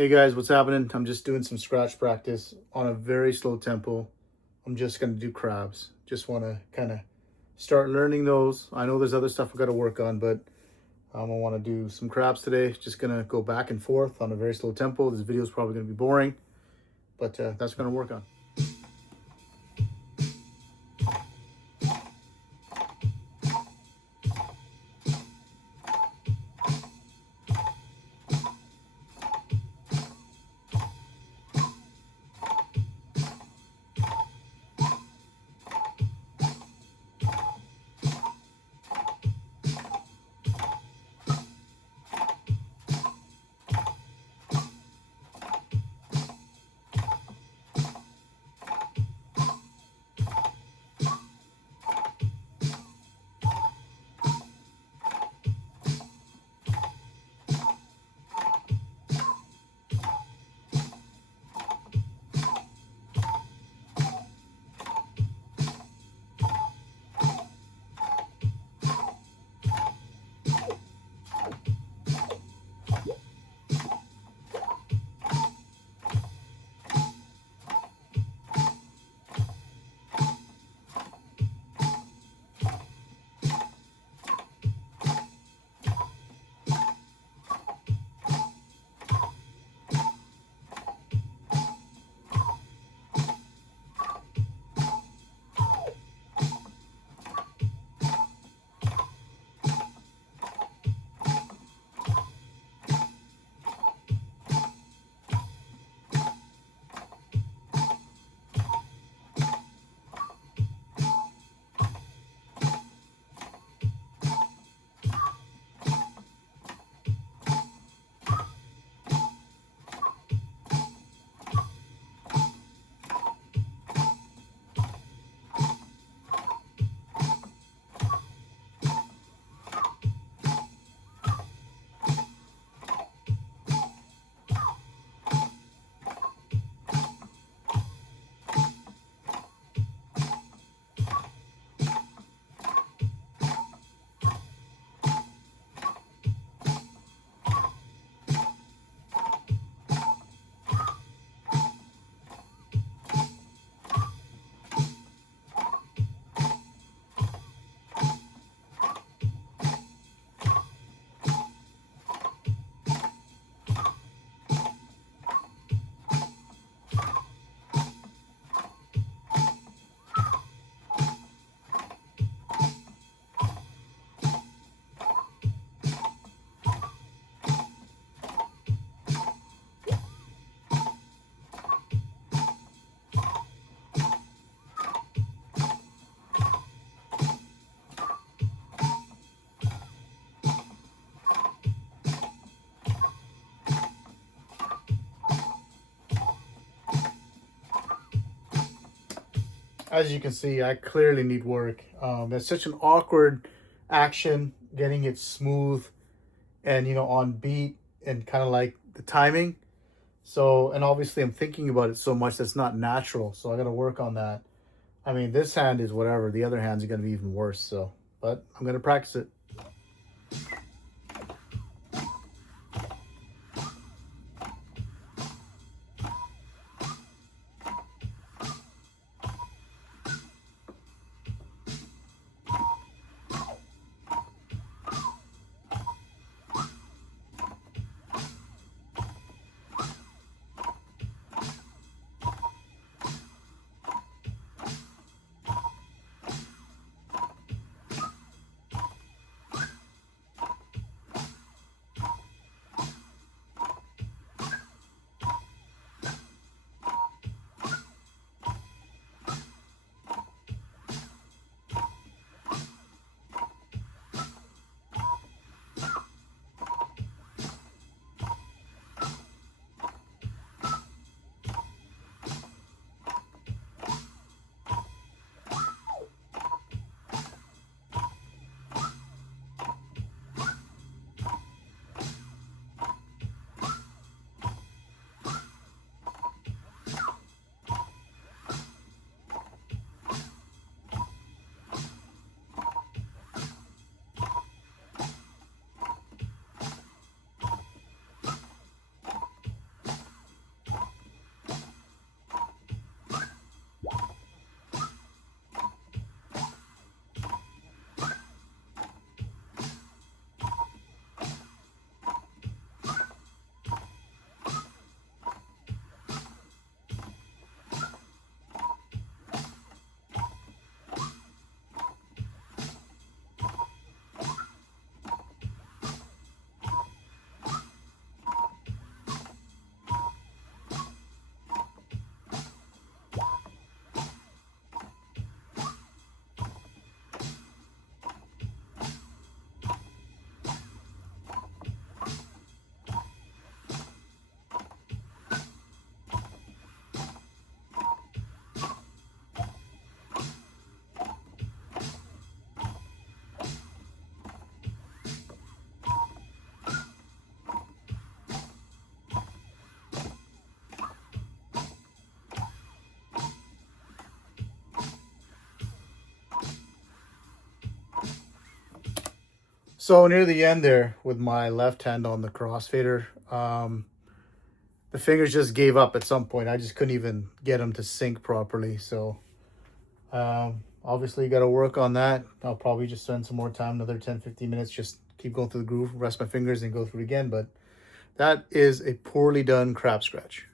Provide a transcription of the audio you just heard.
Hey guys, what's happening? I'm just doing some scratch practice on a very slow tempo. I'm just going to do crabs. Just want to kind of start learning those. I know there's other stuff I've got to work on, but I want to do some crabs today. Just going to go back and forth on a very slow tempo. This video is probably going to be boring, but that's what I'm going to work on. As you can see, I clearly need work. It's such an awkward action, getting it smooth and, on beat and kind of like the timing. So, and obviously I'm thinking about it so much that's not natural. So I got to work on that. I mean, this hand is whatever. The other hand's going to be even worse. So, but I'm going to practice it. So near the end there with my left hand on the crossfader, the fingers just gave up at some point. I just couldn't even get them to sync properly. So obviously got to work on that. I'll probably just spend some more time, another 10-15 minutes, just keep going through the groove, rest my fingers and go through it again. But that is a poorly done crab scratch.